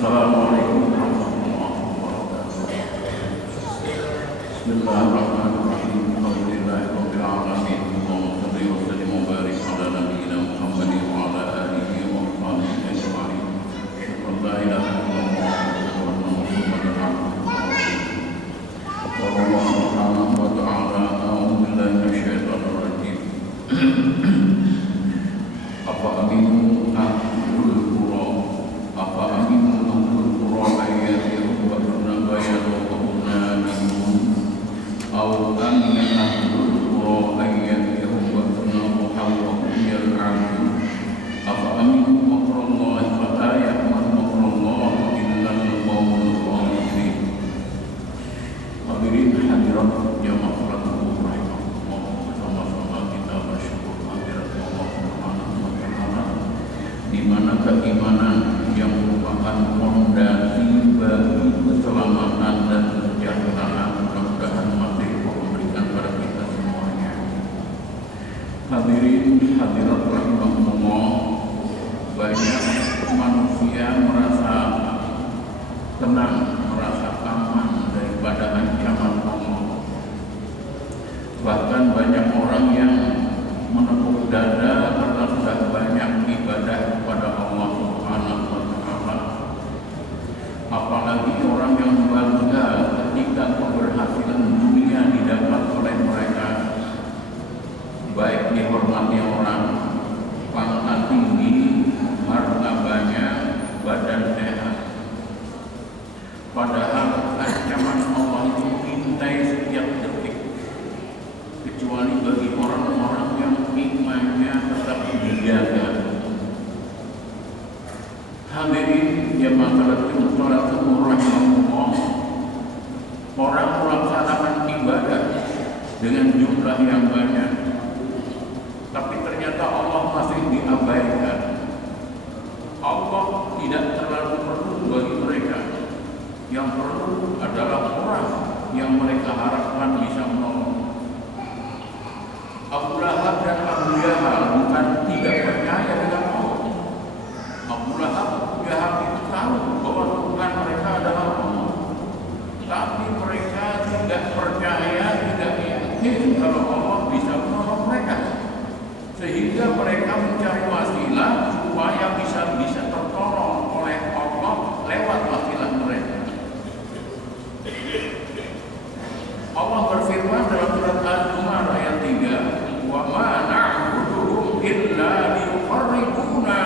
Assalamualaikum warahmatullahi wabarakatuh. Bismillahirrahmanirrahim. Alhamdulillahirabbil alamin. Allahumma shalli wa sallim wa barik ala nabiyyina Muhammadin wa ala alihi wa sahbihi ajma'in. Syukran la ilaha illallah wa anna Muhammadan abduhu wa rasuluh. Allah subhanahu wa ta'ala, a'udzu billahi minasyaitonir rajim. Apa aminu ahlul qura apa aminu ahlul qura ayyatihum wa bayanu wa kunna minhum aw amina ahlul qura ayyatihum wa kunna muhawwahum yal'abun apa aminu makrallahi fa la ya'man makrallahi illa al-qawmul khasirin. Hadirin hadirat jamaah salat rahimahullah, bersama-sama kita bersyukur hadirat Allah Subhanahu wa ta'ala, di mana keimanan yang merupakan fondasi bagi keselamatan dan kesejahteraan mudah-mudahan masih memberikan pada kita semuanya. Hadirin hadirat rahimahullah, banyak manusia merasa tenang, merasa aman daripada ancaman Allah. Bahkan banyak orang yang menepuk dada karena sudah banyak ibadah kepada Allah Subhanahu wa ta'ala. Apalagi orang yang bangga ketika keberhasilan dunia didapat oleh mereka, baik dihormati orang, pangkat tinggi, harta banyak, badan sehat. Padahal ancaman Allah itu mengintai setiap detik, kecuali bagi orang-orang yang imannya tetap dijaga. Hadirin jamaah salat rahimahullah, orang melaksanakan ibadah dengan jumlah yang banyak, tapi ternyata Allah masih diabaikan. Allah tidak terlalu perlu bagi mereka. Yang perlu adalah orang yang mereka harapkan bisa menolong. Abu Lahab dan Abu Jahal bukan tidak percaya dengan Allah. Abu Lahab, Abu Jahal itu tahu bahwa Tuhan mereka adalah Allah, tapi mereka tidak percaya, tidak yakin kalau Allah bisa menolong mereka, sehingga mereka mencari wasilah supaya bisa tertolong oleh Allah lewat wasilah mereka. Allah berfirman dalam surat Az-Zumar ayat 3, "Wa ma na'buduhum illa liyuqarribuna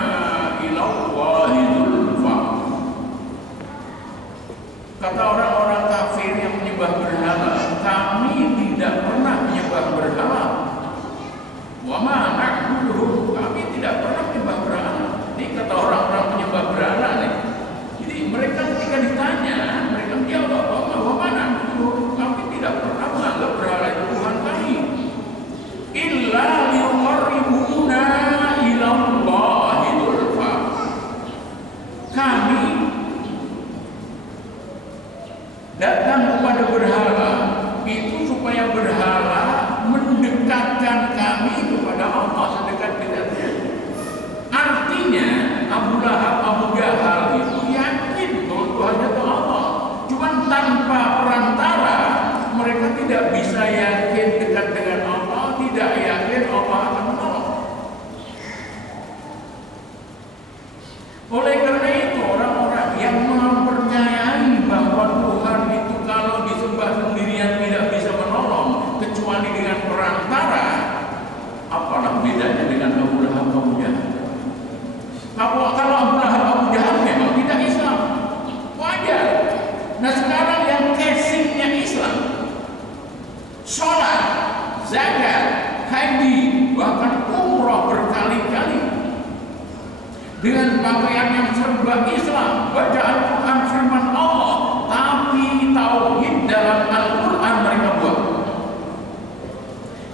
ila Allahi zulfa." Kata orang-orang kafir yang menyembah berhala, kami tidak pernah menyembah berhala. Wa ma na'buduhum, kami tidak pernah menyembah berhala. Ini kata orang-orang penyembah berhala nih. Jadi mereka ketika ditanya, mereka menjawab, "Wa ma na'buduhum, kami tidak pernah menganggap berhala itu Tuhan kami. Illa liyuqarribuna ila Allahi zulfa." Kami datang kepada berhala itu supaya berhala mendekatkan kami kepada Allah sedekat-dekatnya. Artinya Abu Lahab, Abu Jahal itu yakin bahwa Tuhan itu Allah. Cuman tanpa perantara mereka tidak bisa yakin dekat dengan Allah, tidak yakin Allah akan menolong. Oleh karena itu orang-orang yang mempercayai bahwa Tuhan itu kalau disembah sendirian tidak bisa menolong kecuali dengan perantara, apalah bedanya dengan Abu Lahab, Abu Jahal? Kalau Abu Lahab, Abu Jahal memang tidak Islam, wajar. Nah sekarang yang casingnya Islam, sholat, zakat, haji, bahkan umrah berkali-kali, dengan pakaian yang serba Islam, baca Al-Quran firman Allah, tapi tauhid dalam Al-Quran mereka buat.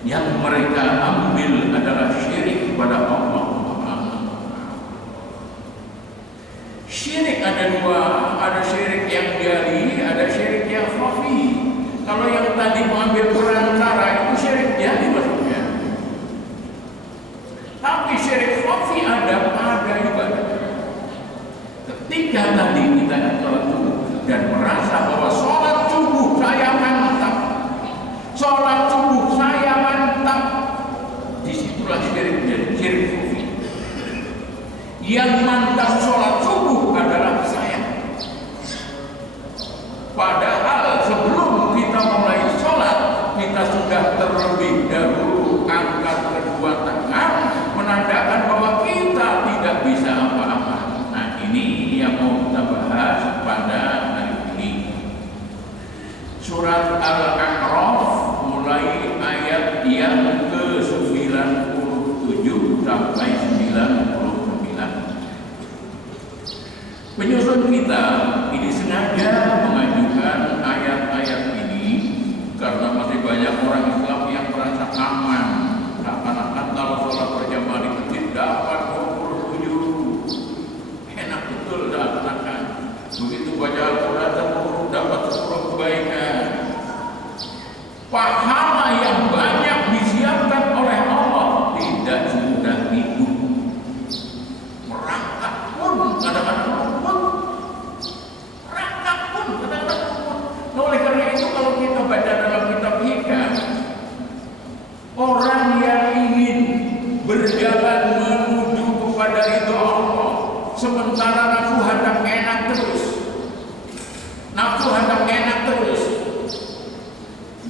Yang mereka ambil adalah syirik kepada Allah. Syirik ada dua, ada syirik yang jali, ada syirik yang khafi. Kalau yang tadi mengambil perantara itu syirik jali maksudnya. Tapi syirik khafi ada pada ibadah. Ketika tadi kita kita ini sengaja mengajukan ayat-ayat ini karena masih banyak orang Islam yang merasa aman. Seakan-akan kalau sholat berjamaah di masjid dapat 27. Enak betul seakan-akan. Begitu baca Al-Quran dapat 10 kebaikan. Pahala yang banyak disiapkan oleh Allah tidak semudah itu. Merangkak pun kadang-kadang oleh karena itu kalau kita baca dalam kitab hikam, orang yang ingin berjalan menuju kepada ridho Allah sementara nafsu hendak enak terus,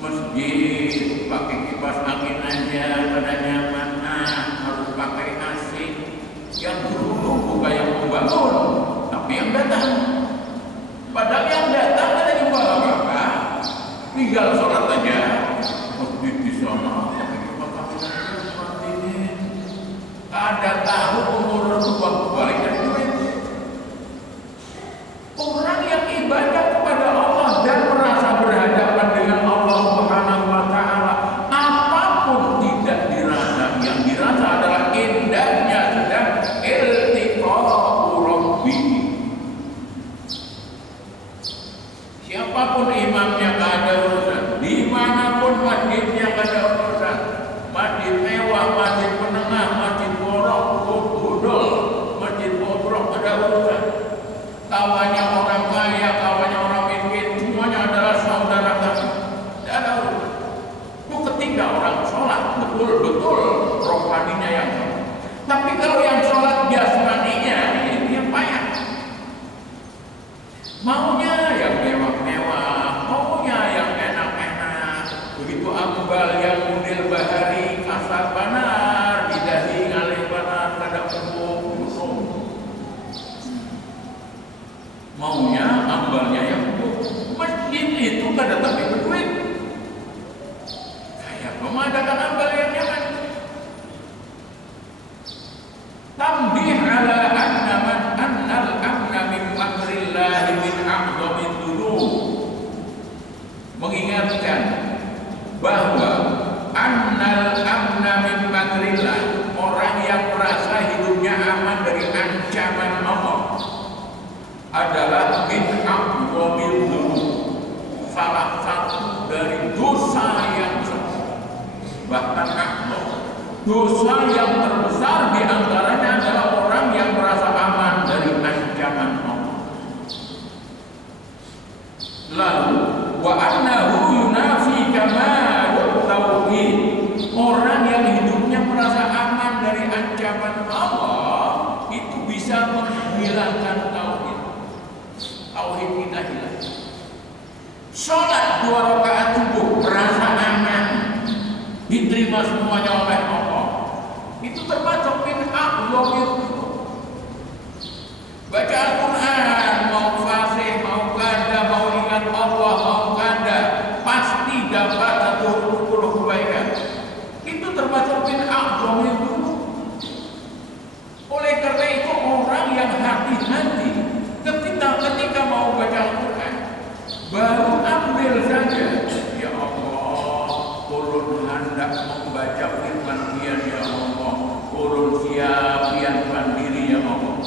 masjid pakai kipas angin aja pada nyaman, harus pakai AC yang dulu bukan yang membangun tapi yang datang. Padahal yang datang ada juga apa-apa, tinggal sholat aja. Masjid di sana ada tahu umur uang balik dari duit. Orang yang ibadah kepada Allah dan merasa berhadapan dengan Allah Subhanahu wa Ta'ala, apapun tidak dirasa, yang dirasa adalah indahnya sedang iltiqa'u rabbih. Siapapun imamnya gak ada urusan, dimanapun masjidnya gak ada urusan, masjid mewah, masjid menengah, masjid borok, bodol, masjid bobrok, ada urusan. Kawannya orang kaya, kawannya orang miskin, semuanya adalah saudara kami. Tidak ada urusan. Itu ketika orang sholat betul-betul rohaninya yang sholat. Tapi kalau yang sholat jasmaninya, ini yang payah. Maunya yang mewah-mewah, maunya yang enak-enak. Begitu ambal yang mudil bahari, kasar banar, didahi ngalih banar, kada umum. Maunya ambalnya yang empuk. Masjid itu kada tapi berduit. Kayak memadakan ambal yang nyaman. Tambih ala anna man annal amna min makrillahi min a'zamid dzunub. Mengingatkan bahwa annal amna min makrillah, orang yang merasa hidupnya aman dari ancaman Allah, adalah min a'zamid dzunub, salah satu dari dosa yang besar. Bahkan dosa yang terbesar diantaranya adalah orang yang merasa aman dari ancaman Allah. Lalu wa annahu yunafi kamalul tauhid, orang yang hidupnya merasa aman dari ancaman Allah itu bisa menghilangkan tauhid. Tauhid kita hilang. Sholat 2 rakaat subuh merasa aman, diterima semuanya oleh Allah, itu termasuk min a'zamid dzunub. Baca Al-Quran, mau fasih, mau kada, mau ingat Allah, mau kada, pasti dapat 10 kebaikan. Itu termasuk min a'zamid dzunub. Oleh karena itu orang yang hati-hati ketika mau baca Al-Quran, baru ambil saja, ya Allah, ulun hendak membaca firman Dia, ya Allah, ulun siap pian diri, ya Allah.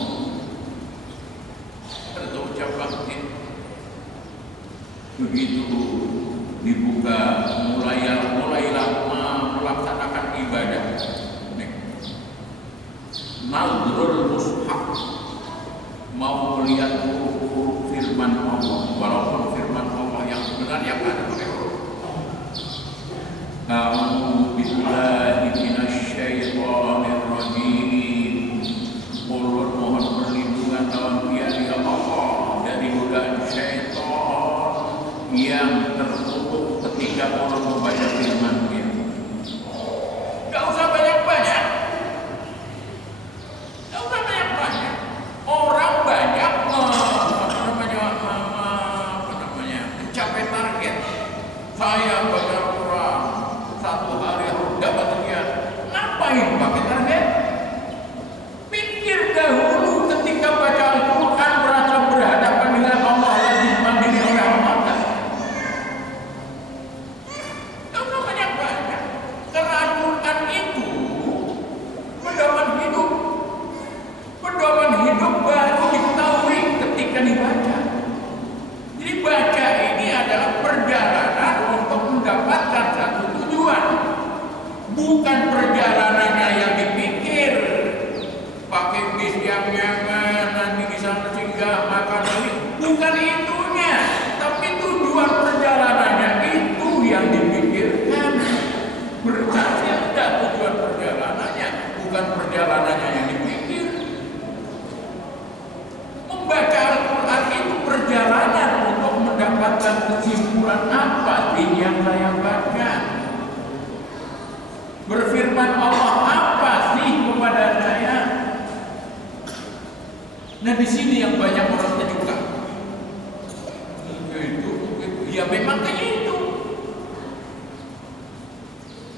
Berucap bakti. Begitu dibuka, mulailah melaksanakan ibadah. Nadrul mushaf, mau melihat huruf firman Allah, walaupun firman Allah yang sebenarnya ada pakai huruf. A'udzu billahi minasyaitonir rajim. Mohon perlindungan lawan Dia, ya Allah, dari godaan syaitan yang tertutup ketika orang membaca firman Dia. Gak usah banyak-banyak. Orang banyak mencapai target. Saya baca Quran 1 hari dapat sekian. Ngapain pakai target? Pikir dahulu ketika baca Al-Quran merasa berhadapan dapatkan. Berfirman Allah apa sih kepada saya? Nah di sini yang banyak orang terjebak. Ya memang kayak itu.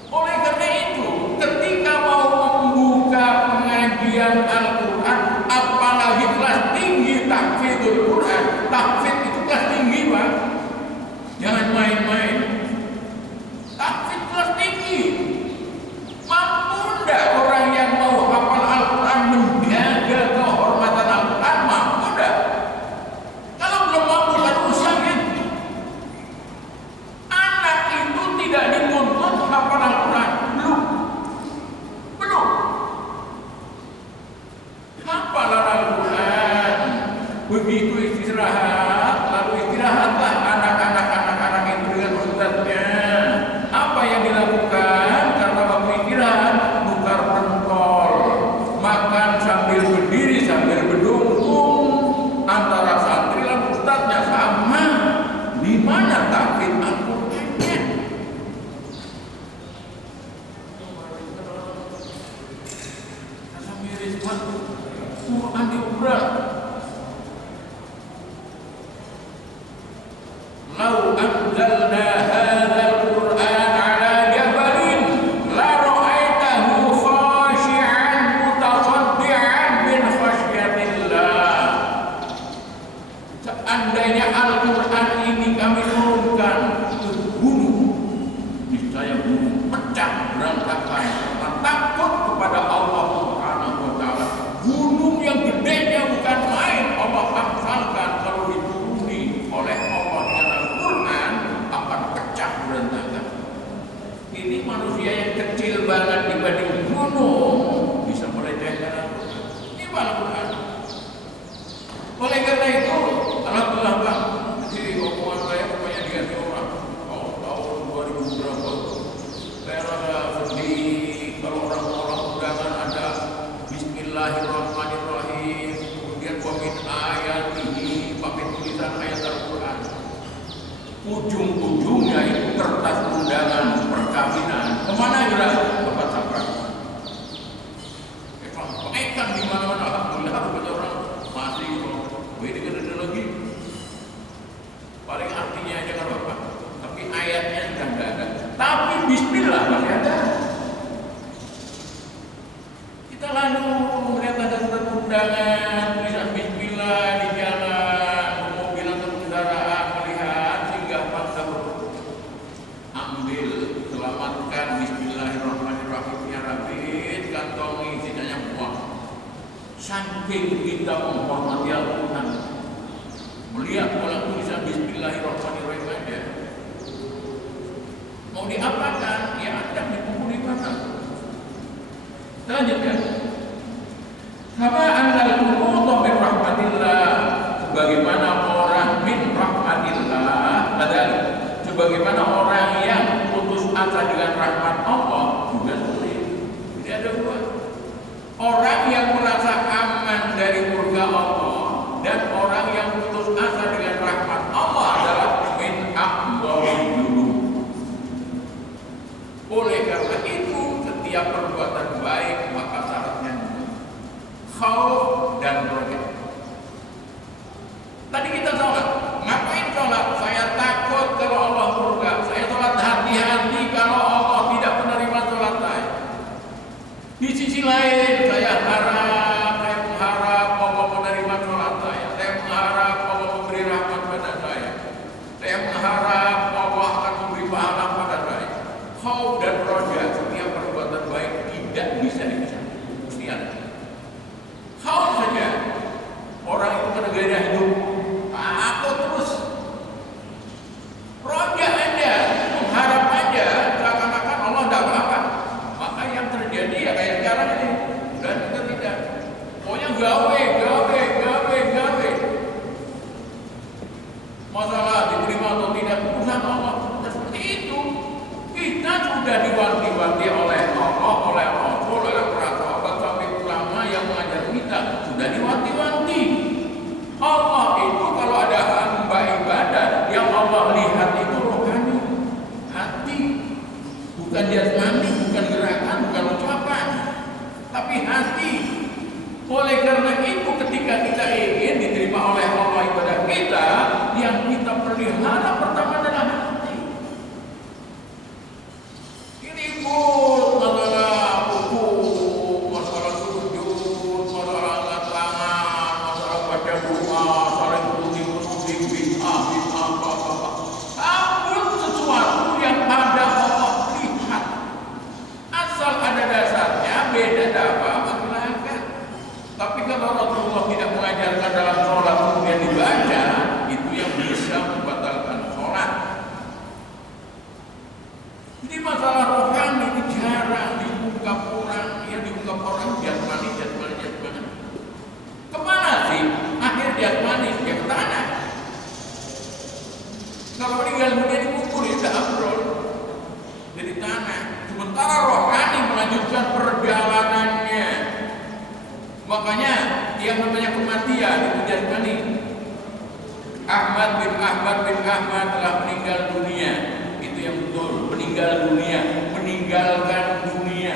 Oleh karena itu, ketika mau membuka pengajian Al-Quran, apalagi kelas tinggi tahfidzul Quran, tahfidz itu kelas tinggi, Pak. Jangan main-main. Tahfidz kelas tinggi. Mampu enggak orang yang mau hafal Al-Quran menjaga kehormatan Al-Quran? Mampu enggak? Kalau belum mampu kan usahakan. Anak itu tidak dituntut hafal Al-Quran. Belum. Hafalan Al-Quran. Begitu istirahat, lalu istirahatlah anak-anak itu dengan ustadznya. Apa yang dilakukan? Karena waktu istirahat, tukar pentol, makan sambil berdiri, sambil berdungkung. Antara santri dan ustadznya sama. Di mana tahfidz Al-Qurannya? Rasa miris, Pak. Quran diubah. Lau anzalna hadzal Qur'an 'ala jabalin la ra'aitahu khashi'an mutasaddian min khasyatillah. Seandainya Al-Quran ini kami turunkan ke gunung, niscaya gunung pecah berantakan karena takut kepada Allah Subhanahu wa Ta'ala. Gunung yang gedenya bukan main Allah hafalkan, kalau dituruni oleh Allah dengan Al-Quran akan pecah berantakan. Ini manusia yang kecil banget dibanding gunung bisa melecehkan Al-Quran. Ini Al-Quran. Oleh karena itu, alhamdulillah Pak, jadi omongan saya pokoknya diganti orang. Tahun 2000 berapa? Saya rada sedih kalau orang-orang undangan ada Bismillahirrahmanirrahim, kemudian wamin ayatihi, pakai tulisan ayat Al-Quran. Ujung-ujungnya itu kertas undangan perkawinan. Kemana juga? Tempat sakral. Pekan di mana-mana. Alhamdulillah banyak orang masih ini kan ada lagi. Paling artinya aja kan Bapak. Tapi ayatnya sudah tidak ada. Tapi Bismillah masih ada. Kita lalu melihat ada surat undangan, tulisan Bismillah di jalan, mobil atau kendaraan melihat sehingga paksa ambil, selamatkan Bismillahirrahmanirrahim ya Rabbi, kantongi sisanya buang. Saking kita menghormati Al-Quran, melihat pola tulisan Bismillahirrahmanirrahim aja, mau diapakan? Ya ada di penghuni mana? Lanjutkan. Kama annal quluta min rahmatillah, sebagaimana orang min rahmatillah, adalah sebagaimana orang yang putus asa dengan rahmat Allah juga seperti itu. Jadi ada dua. Orang yang merasa aman dari murka Allah dan orang yang putus asa dengan rahmat Allah adalah min aqdharil dzunub. Oleh karena itu, setiap perbuatan baik maka syaratnya khauf dan roja. Tadi kita sholat, ngapain sholat? Saya takut kalau Allah murka. Saya sholat hati-hati kalau Allah tidak menerima sholat saya. Di sisi lain, saya mengharap Allah menerima sholat saya. Saya mengharap Allah memberi rahmat pada saya. Saya mengharap Allah akan memberi pahala pada saya. Khauf dan roja, setiap perbuatan baik tidak bisa dipisahkan. Mesti ada. Khauf saja, orang itu pada gaya hidup takut terus. Roja aja, mengharap aja, seakan-akan Allah tidak apa-apa. Maka yang terjadi ya kayak sekarang ini, bukan jasmani, bukan gerakan, bukan ucapan, tapi hati. Oleh karena itu ketika kita ingin diterima oleh Allah ibadah kita, yang kita pelihara pertama adalah hati. Ini pun masalah hukum, masalah sujud, masalah angkat tangan, masalah baca doa, saling tuding bid'ah, apa-apa. Apapun sesuatu yang ada Allah lihat, asal ada dasarnya, beda apa. Tapi kalau Rasulullah tidak mengajarkan dalam sholat kemudian dibaca, itu yang bisa membatalkan sholat. Jadi masalah rohani itu jarang diungkap orang, ya diungkap orang jasmani. Kemana sih akhir jasmani? Ya ke tanah. Kalau meninggal kemudian dikubur ya sudah ambrol jadi tanah. Sementara rohani melanjutkan perjalanannya. Makanya yang namanya kematian itu jasmani. Ahmad bin Ahmad telah meninggal dunia. Itu yang betul, meninggal dunia, meninggalkan dunia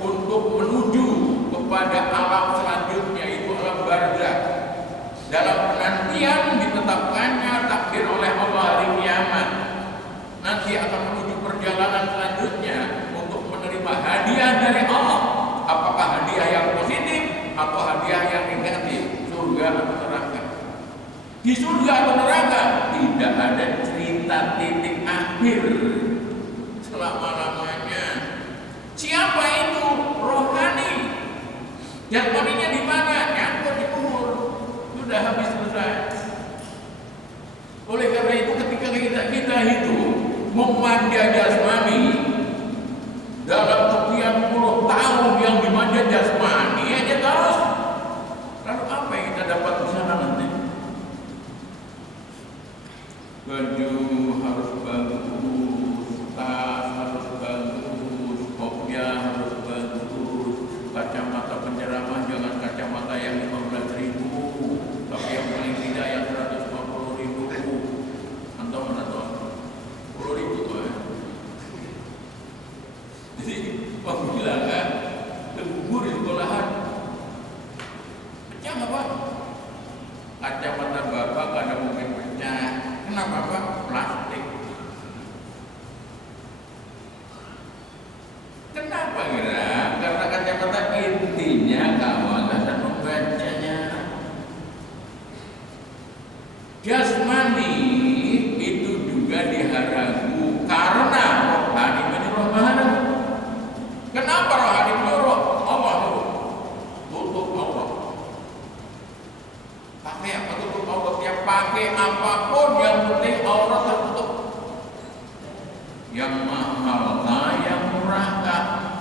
untuk menuju kepada alam selanjutnya, itu alam barzakh. Dalam penantian ditetapkannya takdir oleh Allah hari kiamat. Nanti akan menuju perjalanan selanjutnya untuk menerima hadiah dari Allah. Apakah hadiah yang positif atau hadiah yang negatif, surga atau neraka? Di surga atau neraka tidak ada cerita titik akhir selama-lamanya. Siapa itu? Rohani. Jasmaninya di mana? Nyangkut di kubur. Sudah habis selesai. Oleh karena itu ketika kita hidup memanja jasmani dalam sekian puluh tahun yang dimanja jasmani aja terus, lalu apa yang kita dapat di sana nanti? Baju harus bagus, tas harus bagus, kopiah harus bagus, kacamata penceramah jangan kacamata yang 15.000, tapi yang paling tidak yang 150.000. Antum mana tuh? 10.000 tuh ya. Jadi apabila kan terkubur di sekolahan, pecah nggak Pak? Kacamata Bapak kada mungkin pecah. Kenapa Pak? Plastik. Kenapa kira? Karena kacamata intinya kawan dan membacanya. Jasmani itu juga diharagu karena rohani menyuruh mahana. Kenapa rohani menyuruh? Allah tutup Allah. Pakai apa tutup Allah? Ya pakai apapun yang penting aurat tertutup. Yang mahal yang murah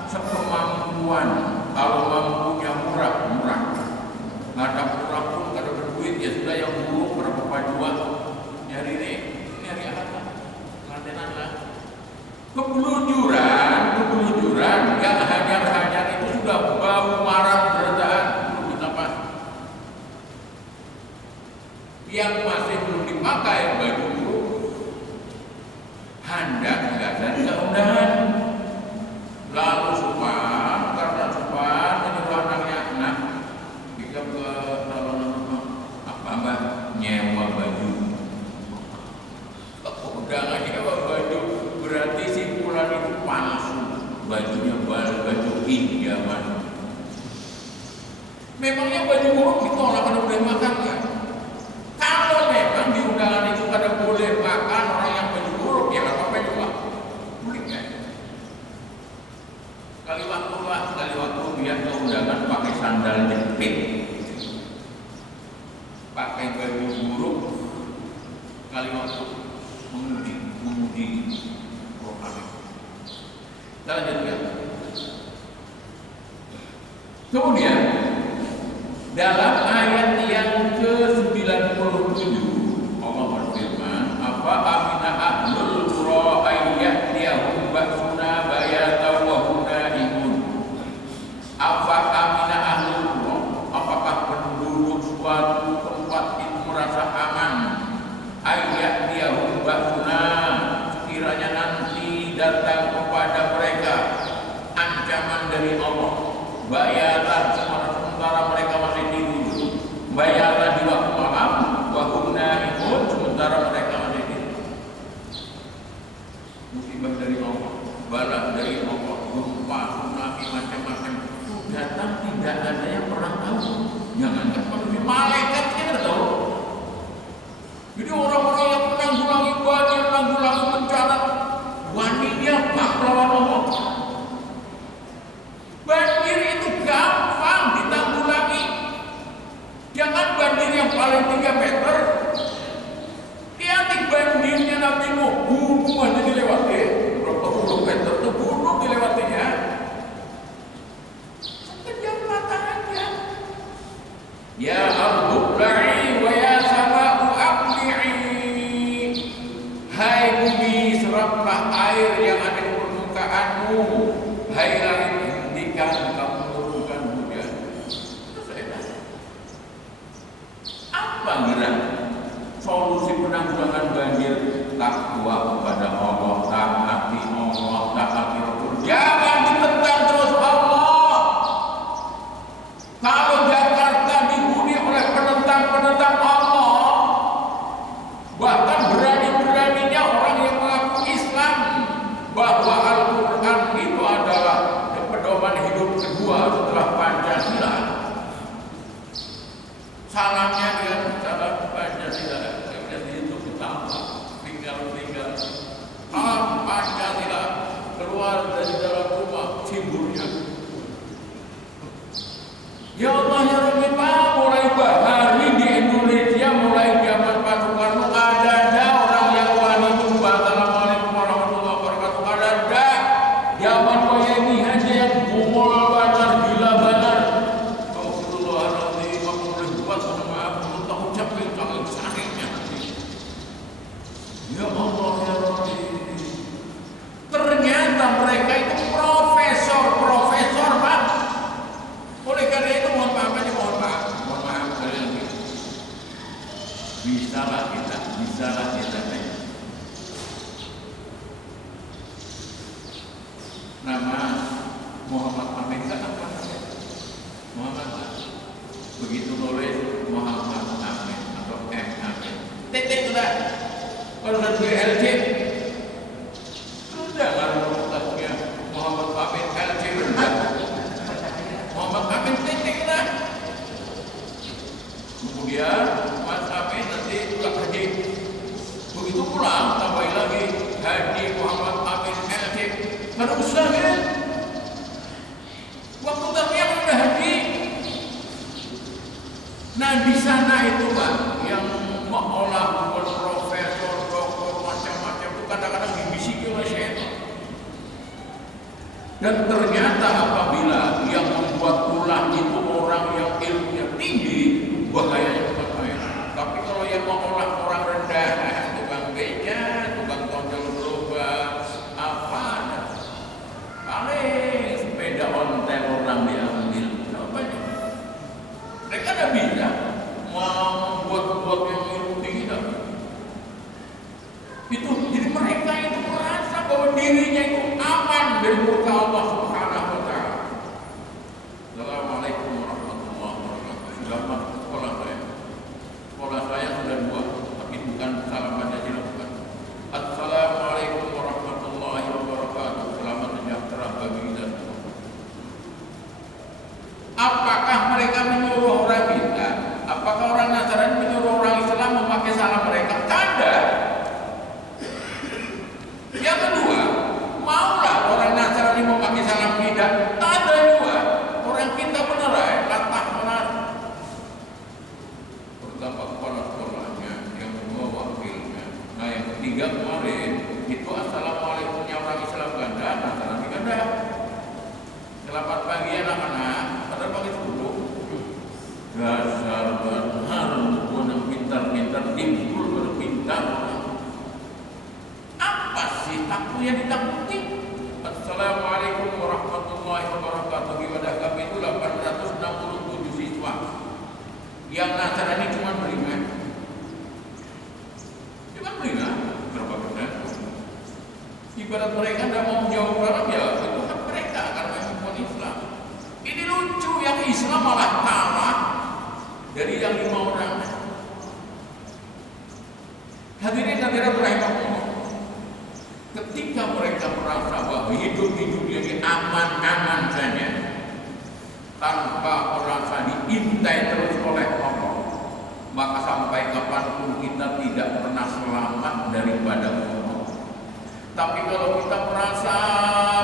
sekemampuan. Kalau mampunya murah. Nggak ada murah pun, nggak ada berduit, ya sudah yang buruk berapa pajuan. Nyari apa? Lantenan lah. Kebelujuran yang hajar itu sudah bau marah berdaan belum ditapas. Yang masih belum dipakai baju buruk, hendak dan keundangan. Lalu karena menyuruh anaknya, nak, kita ke apa nyewa baju. Undangannya nyewa baju, berarti simpulan itu palsu. Bajunya baju pinjaman. Memangnya baju buruk ditolak karena boleh makan kan? Kalau memang di undangan itu kada boleh makan orang yang baju buruk, ya nggak apa-apa juga. Boleh nggak? Sekali waktu biar ke undangan pakai sandal jepit, pakai baju buruk, sekali waktu menguji rohani. Kita lanjutkan. Kemudian dalam ayat yang ke-97 Allah berfirman, apa amina ahlul qura ayyatiyahum ba'suna bayatan wa hum naimun. Apa amina ahlul qura? Apakah penduduk suatu tempat itu merasa aman? Ayyatiyahum ba'suna, sekiranya nanti datang kepada bala dari Allah, gempa, tsunami, macam-macam datang, tidak ada yang pernah tahu. Jangankan manusia, malaikat kita tahu. Jadi orang-orang yang menanggulangi banjir, menanggulangi bencana, waninya pahlawan Allah. Banjir itu gampang ditanggulangi. Jangan banjir yang paling 3 meter. Lihat banjirnya Nabi Nuh, gunung aja dilewati, berapa puluh meter tuh gunung dilewatinya. Sekejap mata aja. Ya Al-Bukhari wa ya sama'u aqli'i. Hai bumi, seraplah air yang ada di permukaanmu. Hai langit, hentikan kamu turunkan hujan. Apa gerak solusi penanggulangan banjir? Takwa kepada Allah, taati Allah, taati Rasul. Jangan ditentang terus Allah. Kalau Jakarta dihuni oleh penentang-penentang Allah, bahkan berani-beraninya orang yang mengaku Islam bahwa Al-Quran itu adalah pedoman hidup kedua setelah Pancasila. Salahnya dengan salah Pancasila, itu pertama tinggal Pancasila keluar dari dalam rumah simbolnya. Ya Allah ya Rabbi, mulai bahari di Indonesia, mulai zaman Pak Soekarno ada orang yang wani tumbang. Assalamualaikum warahmatullahi wabarakatuh. Ada zaman Koyeni aja yang bungul banar, gila banar. Astagfirullahaladzim, aku boleh buat, mohon maaf, belum tahu ucapin kalau sakitnya. Ya Allah ya Rabbi. Ternyata mereka itu profesor Pak. Oleh karena itu mohon maaf kalian. Bisalah kita. Nama Muhammad Amin kan apa? Muhammad. Begitu nulis Muhammad Amin atau M Amin. Titik sudah. Kalau sudah LC sudah baru tasnya Muhammad Amin LC rendah. Muhammad Amin titik sudah. Kemudian Mas Amin nanti pulang haji. Begitu pulang tambah lagi Haji Muhammad Amin LC. Kan usah kan? Waktu terakhir udah haji. Nah di sana itu Pak yang mengolah profesor, doktor macam-macam itu kadang-kadang dibisiki oleh syaitan. Dan ternyata apabila yang membuat ulah itu orang yang ilmunya tinggi, bahayanya bukan main. Tapi kalau yang mengolah orang rendah, tukang beca, tukang tonjol gerobak, apa ada? Paling sepeda ontel orang diambil. Apa ini? Mereka tidak bisa membuat yang ilmu tinggi. Itu jadi mereka itu merasa bahwa dirinya itu aman dari murka Allah Subhanahu wa taala. Assalamualaikum warahmatullahi wabarakatuh. Sudah masuk sekolah saya. Sekolah saya sudah 2, tapi bukan salam Pancasila bukan. Assalamualaikum warahmatullahi wabarakatuh. Selamat sejahtera bagi kita semua. Apakah mereka menyuruh orang kita? Apakah orang Nasrani menyuruh orang Islam memakai salam mereka? Tidak. Yang kedua, maulah orang Nasrani memakai salam kita? Ada juga. Orang kita benar latah benar. Pertama kepala sekolahnya, yang kedua wakilnya. Nah yang ketiga kemarin itu assalamualaikumnya orang Islam ganda, Nasrani ganda. Selamat pagi anak-anak. Pada pagi dulu. Dasar benar, bukan pintar-pintar, timbul berpintar. Apa sih takut yang ditakuti? Assalamualaikum warahmatullahi wabarakatuh. Ibadah kami itu 867 siswa. Yang Nasrani cuma 5. Cuma 5. Berapa persen? Ibarat mereka tidak mau jauh Arab ya, itu hak mereka karena bukan Islam. Ini lucu, yang Islam malah kalah dari yang 5 orang. Hadirin rahimahullah. Ketika mereka merasa bahwa hidup di dunia ini aman-aman saja, tanpa merasa diintai terus oleh Allah, maka sampai kapanpun kita tidak pernah selamat daripada Allah. Tapi kalau kita merasa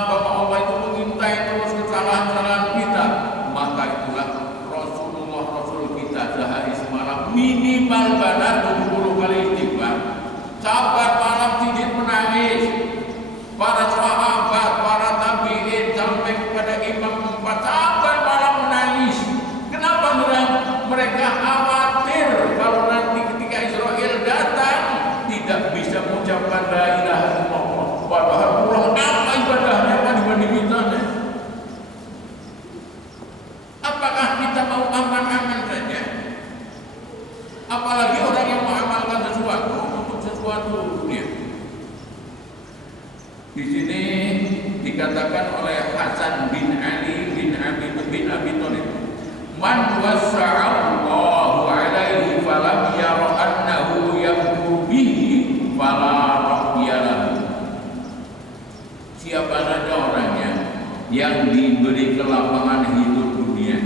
bahwa Allah itu mengintai terus kesalahan-kesalahan kita, maka itulah Rasul kita sehari semalam minimal benar 70 kali istighfar. Sahabat malam Sidin menangis, para sahabat, para tabi'in sampai kepada Imam 4 sahabat malam menangis. Kenapa mereka khawatir kalau nanti ketika Israel datang tidak bisa mengucapkan la ilaha illallah. Padahal Allah apa ibadahnya apa dibanding kita? Apakah kita mau aman-aman saja? Apalagi orang yang mengamalkan sesuatu untuk sesuatu dunia. Di sini dikatakan oleh Hasan bin Ali bin Abi Thalib, "Man wassa'allahu alaihi falam yara annahu yaqulu bihi fala ra'ya lahu." Siapa saja orangnya yang diberi kelapangan hidup dunia,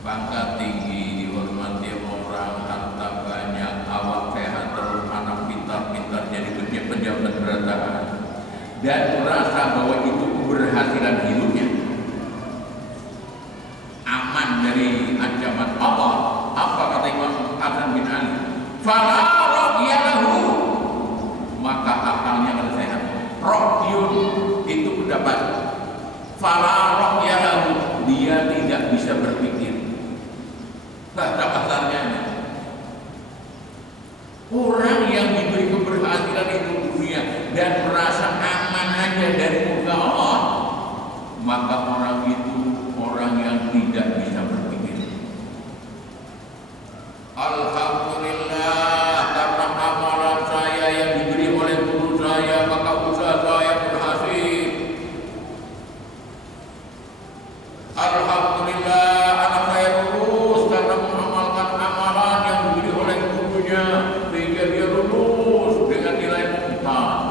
pangkat tinggi, dihormati orang, harta banyak, awak sehat, terus anak pintar-pintar jadi pejabat berantakan, dan merasa bahwa itu keberhasilan hidupnya, aman dari ancaman Allah. Apa kata Imam Hasan bin Ali? Fala ra'ya lahu, maka akalnya akan sehat. Ra'yun itu pendapat. Fala ra'ya lahu, dia tidak bisa berpikir. Bahasa kasarnya, orang yang diberi keberhasilan hidup dunia dan merasa aman aja dari murka Allah, maka orang itu orang yang tidak bisa berpikir. Alhamdulillah, karena amalan saya yang diberi oleh guru saya, maka usaha saya berhasil. Alhamdulillah, anak saya lulus karena mengamalkan amalan yang diberi oleh gurunya, sehingga dia lulus dengan nilai mumtaz.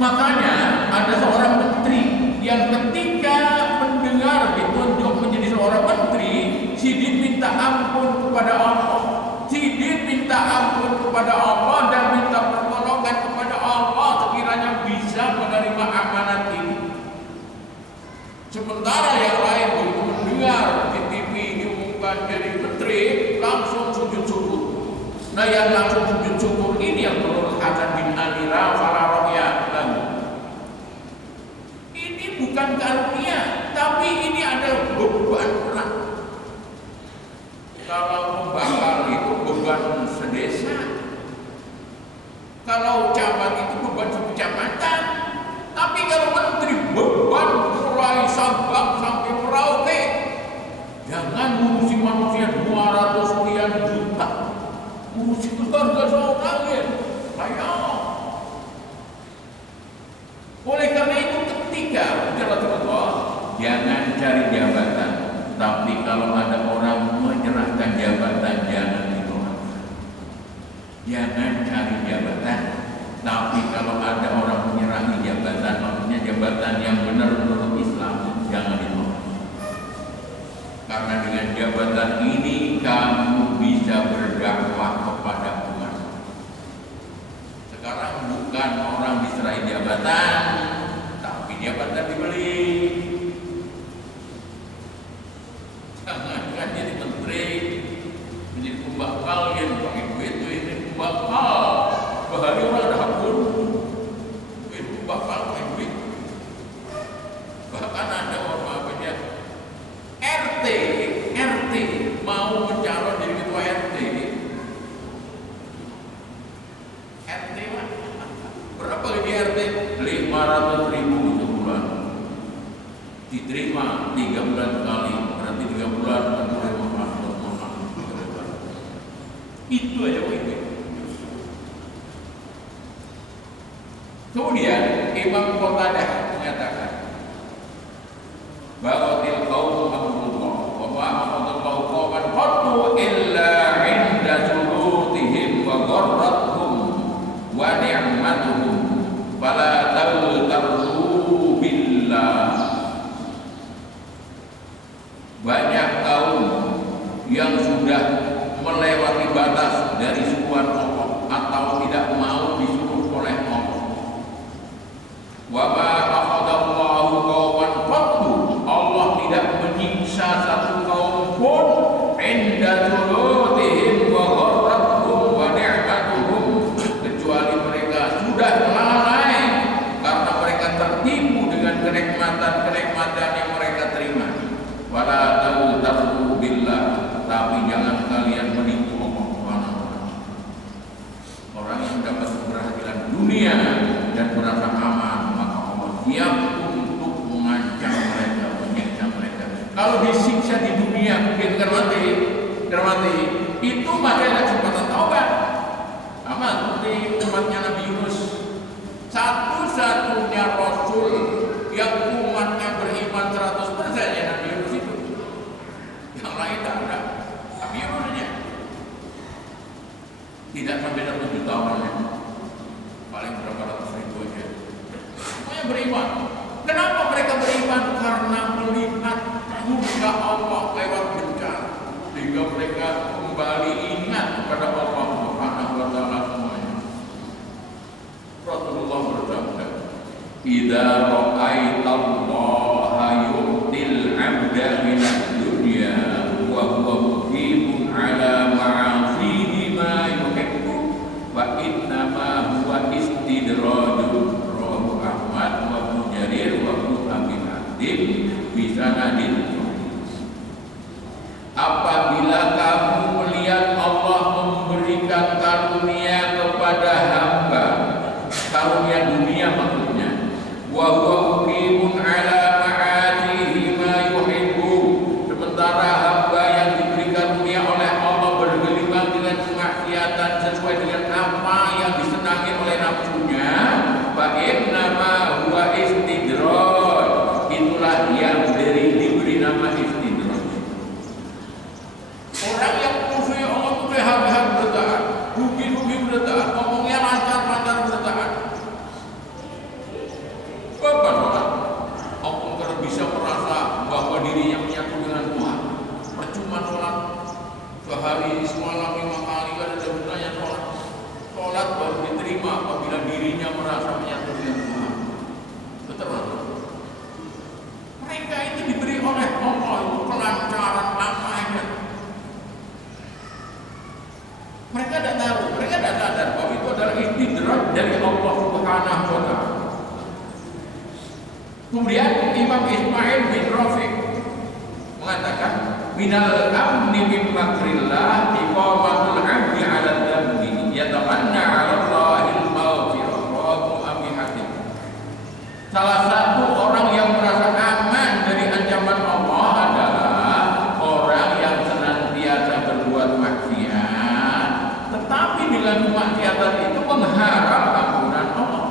Makanya ada seorang menteri yang ketika mendengar ditunjuk menjadi seorang menteri, Sidin minta ampun kepada Allah. Sidin minta ampun kepada Allah dan minta pertolongan kepada Allah sekiranya bisa menerima amanat ini. Sementara yang lain begitu mendengar di TV diumumkan jadi menteri, langsung sujud syukur. Nah, yang langsung sujud syukur ini yang menurut Hasan bin Ali fala ra'ya lahu. Ini bukan karunia, tapi ini adalah beban berat. Kalau pembakar itu beban sedesa, kalau camat itu beban sekecamatan, tapi kalau menteri beban mulai Sabang sampai Merauke. Jangan ngurusi manusia 200 sekian juta, ngurusi keluarga seorang ya, ayo. Oleh karena itu ketika jangan cari jabatan, tapi kalau ada orang menyerahkan jabatan jangan ditolak. Jangan cari jabatan, tapi kalau ada orang menyerahi jabatan, maksudnya jabatan yang benar menurut Islam, jangan ditolak. Karena dengan jabatan ini kamu bisa berdakwah kepada umat. Sekarang bukan orang diserahi jabatan, tapi jabatan dibeli. Jangan jadi menteri, menjadi pembakal yang pakai duit ini pembakal. Bahari orang ada hakun, duit pembakal pakai duit. Bahkan ada orang apanya RT mau mencalon jadi ketua RT. RT mah berapa gaji RT? 500.000 sebulan. Diterima 3 bulan sekali, berarti 3 bulan itu aja itu. Kemudian Imam Qatadah mengatakan bahwa tilqaum amrullah wa ma amrullahu qawman qattu illa 'inda surutihim wa gharratuhum dunia dan merasa aman, maka Allah siap untuk mengancam mereka, menyiksa mereka. Kalau disiksa di dunia mungkin termati, itu masih ada kesempatan taubat. Sama seperti umatnya Nabi Yunus, satu-satunya Rasul yang umatnya beriman 100% ya Nabi Yunus itu. Yang lain tak ada. Nabi Yunus aja tidak sampai 1 juta orangnya, paling berapa ratus ribu aja. Semuanya beriman. Kenapa mereka beriman? Karena melihat murka Allah lewat bencana, sehingga mereka kembali ingat kepada Allah Subhanahu wa taala semuanya. Rasulullah bersabda, "Idza ra'aitallaha yu'til 'abda minad dunya wa huwa muqimun 'ala ma'asihi ma yuhibbu wa inna ma huwa istidrajun." Rawahu Ahmad wa Ibnu Jarir wa Ibnu Abi Hatim bi sanadin. Apabila kamu melihat Allah memberikan karunia kepada hamba, karunia dunia maksudnya, wa huwa muqimun 'ala ma'asihi ma yuhibbu, sementara hamba yang diberi karunia oleh Allah bergelimang dengan kemaksiatan sesuai dengan apa yang disenangi oleh nafsunya, fa inna ma huwa istidraj, itulah yang diberi nama istidraj. Orang yang musuhnya Allah itu sehat-sehat bertahan, rugi-rugi bertahan, ngomongnya lancar-lancar bertahan. Bapak orang, Allah kalau bisa merasa bahwa dirinya menyatu dengan Tuhan, percuma sholat sehari semalam 5 kali kan ada gunanya sholat. Sholat baru diterima apabila dirinya merasa menyatu dengan Tuhan. Betul. Mereka itu diberi oleh Allah itu kelancaran lamanya. Mereka tidak tahu, mereka tidak sadar bahwa itu adalah istidraj dari Allah Subhanahu wa taala. Kemudian Imam Ismail bin Rafiq mengatakan, minal amni min makrillah iqamatul 'abdi 'ala dhanbi yatamanna 'ala Allahil maghfirah. Rawahu Abi Hatim. Salah satu orang yang merasa aman dari ancaman Allah adalah orang yang senantiasa berbuat maksiat, tetapi dengan kemaksiatan itu mengharap ampunan Allah.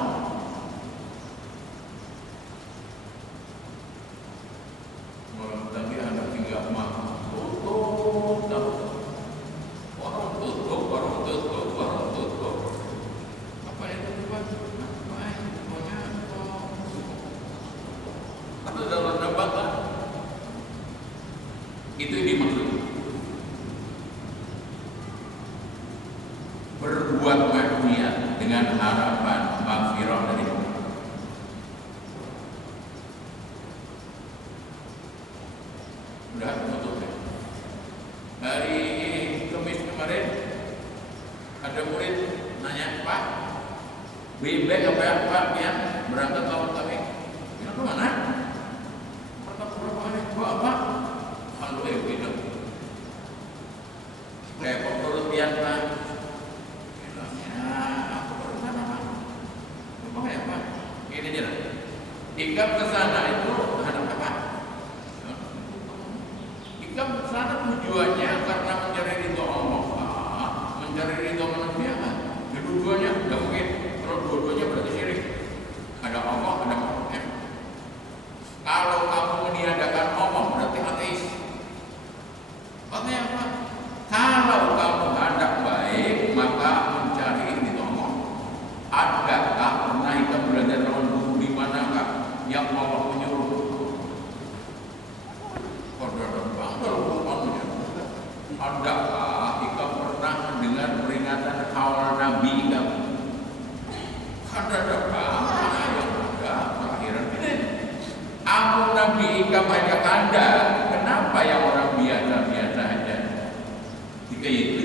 Tapi ada 3 tutup. Apa itu buat? Atau dalam nabatan itu dimaksud berbuat maksiat dengan harapan maghfirah dari Allah. Udah tutup ya. Hari Kamis kemarin ada murid nanya, Pak, bimbel apa ya Pak ya berangkat tahun kami? Bilang kemana? Apa? Kalau beda. Kayak menurut biasa. Aku baru sana Pak. Apa ya Pak? Ini dia. Ikam ke sana itu hadap apa? Ikam ke sana tujuannya karena mencari ridho Allah, mencari ridho manusia. Kedua-duanya tidak mungkin. Kalau dua-duanya berarti syirik. Ada Allah, ada makhluknya. Kalau kamu meniadakan Allah berarti ateis. Makanya apa? Kalau kamu hendak baik maka mencari ridho Allah. Adakah pernah kita belajar tahun dulu di manakah yang Allah menyuruh? Adakah kita pernah mendengar peringatan awal Nabi kamu? Adakah yang ada terakhiran ini? Aku Nabi Ika banyak Anda. Kenapa yang orang biasa-biasa aja? Jika itu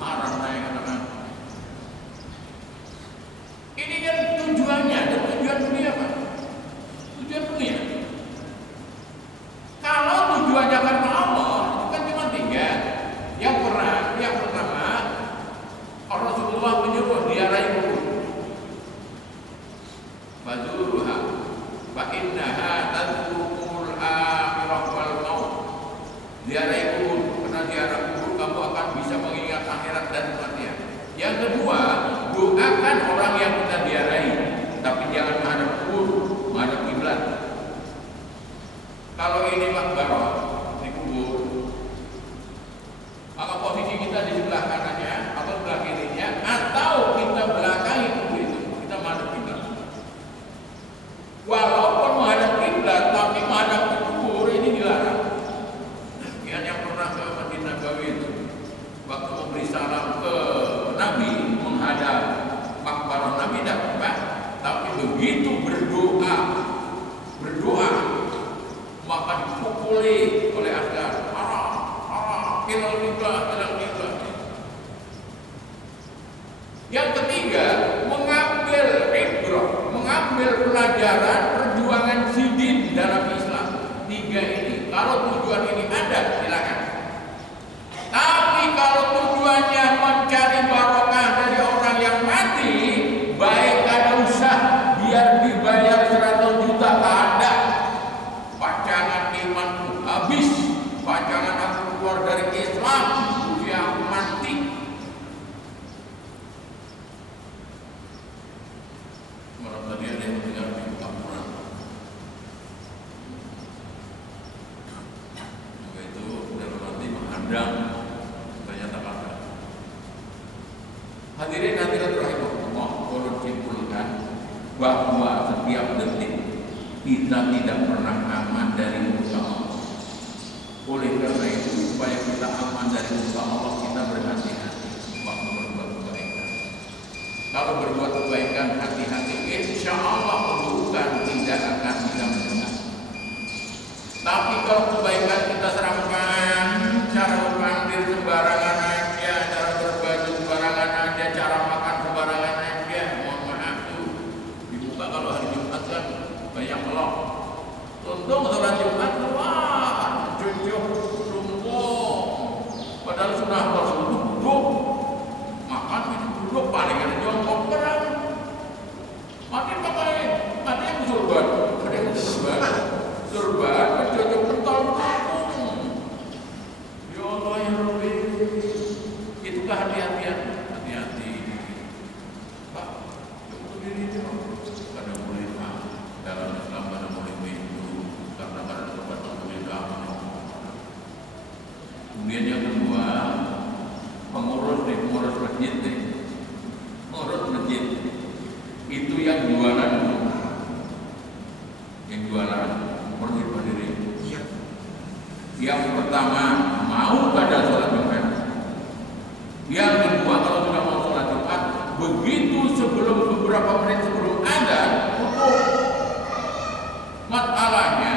marah naik anak-anak. Ini kan tujuannya, dan tujuan dunia Pak. Tujuan dunia. Kalau tujuannya karena Allah, itu kan cuma 3. Yang pertama, Rasulullah menyuruh dia raih begitu berdoa maka dipukuli oleh azan. Ilal qiblah. Yang ketiga, mengambil ibrah, mengambil pelajaran perjuangan sidin dalam Islam. Tiga ini, kalau tujuan ini ada, silakan. Tapi kalau tujuannya mencari barokah dari orang yang mati, baik ada usah biar dibayar 100 juta ada. Pacangan imanku habis, pacangan aku keluar dari Islam, usia aku mati. Malam tadi ada yang mendengar di Kapuran. Itu dalam arti menghadang. Hadirin hadirat rahimahullah, perlu simpulkan bahwa setiap detik kita tidak pernah aman dari muka Allah. Oleh karena itu, supaya kita aman dari muka Allah, kita berhati-hati waktu berbuat kebaikan. Kalau berbuat kebaikan, hati-hati, insya Allah keburukan tidak akan bisa mendengar. Tapi kalau kebaikan kita serangkan, cara berpandir sembarangan aja, cara berbaju sembarangan aja, cara makan sembarangan aja, mohon maaf tuh dibuka kalau hari Jumat kan banyak melok. Untung sholat Jumat keluar, cucuk, lumpur, padahal sudah Rasul duduk, makan itu duduk, paling ada jongkok perang. Makin pakai, ada yang surban, surban, cucuk pentol kampung. Ya Allah ya Rabbi, itu kehati-hatian, hati-hati. Pak, cukup diri itu, kada boleh dalam Islam kada boleh itu, karena kada tempat pemerintahan. Kemudian yang kedua, pengurus masjid itu yang jualan berdiri. Yang pertama mau pada sholat Jumat. Yang kedua kalau sudah mau sholat Jumat, begitu sebelum beberapa menit sebelum azan tutup. Masalahnya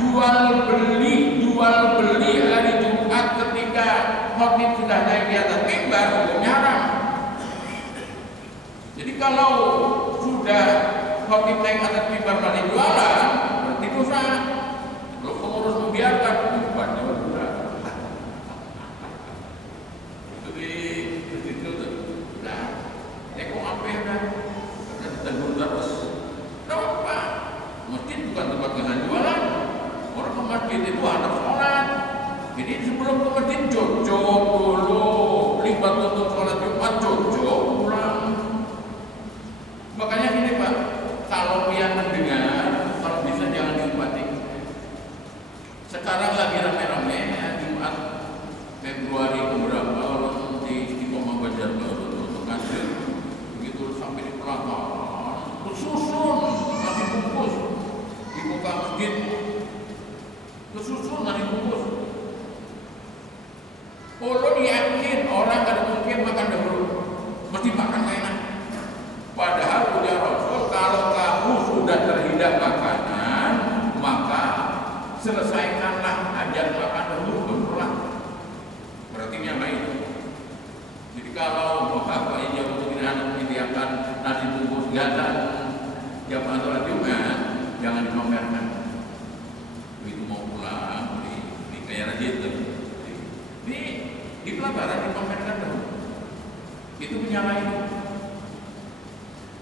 jual beli hari Jumat ketika khotib sudah naik di atas mimbar hukumnya haram. Jadi kalau sudah khotib naik atas mimbar masih jualan, berarti dosa. Kalau pengurus membiarkan, bukannya udah. Itu udah. Kok apa ya dah? Karena ditegur terus. Kenapa? Masjid bukan tempat kesan jualan. Orang ke masjid itu ada sholat. Jadi sebelum ke masjid cocok dulu, libat untuk sholat Jumat cocok pulang. Makanya gini Pak, kalau yang mendengar, kalau bisa jangan dinikmati. Sekarang lagi rame-rame Jumat Februari beberapa orang di Istiqomah Banjarbaru untuk ngasih begitu sampai di pelataran kesusun nasi bungkus di muka masjid, kesusun nasi bungkus. Ulun yakin orang kada mungkin makan dahulu, mesti makan enak. Padahal ujar Rasul, kalau kamu sudah terhidang makanan, maka selesaikanlah ajak makan dahulu berpulang. Berarti nyamain. Jadi kalau bapak yang untuk anak menyediakan nasi bungkus gatal jamaah sholat Jumat, jangan dipamerkan. Begitu mau pulang di kayak rajin di pelataran dipamerkan dahulu. Itu menyalahi.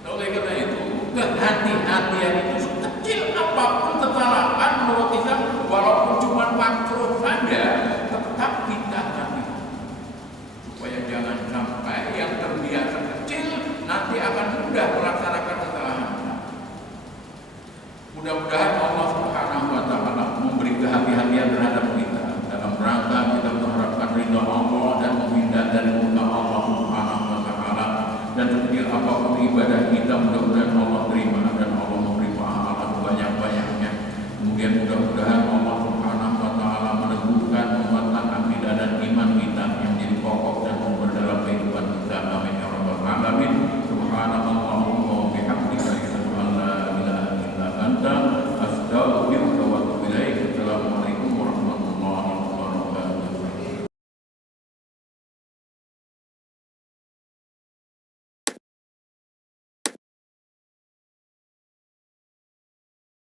Oleh karena itu, kehati-hatian itu sekecil apapun kesalahan menurut Islam, walaupun cuma makruh saja, tetap kita hati. Supaya jangan sampai yang terbiasa kecil nanti akan mudah melaksanakan kesalahan. Mudah-mudahan Allah Subhanahu wa Ta'ala memberi kehati-hatian terhadap kita dalam rangka kita mengharapkan ridha Allah dan menghindar dari murka Allah Subhanahu wa Ta'ala. Dan setiap apapun ibadah kita mudah-mudahan Allah terima dan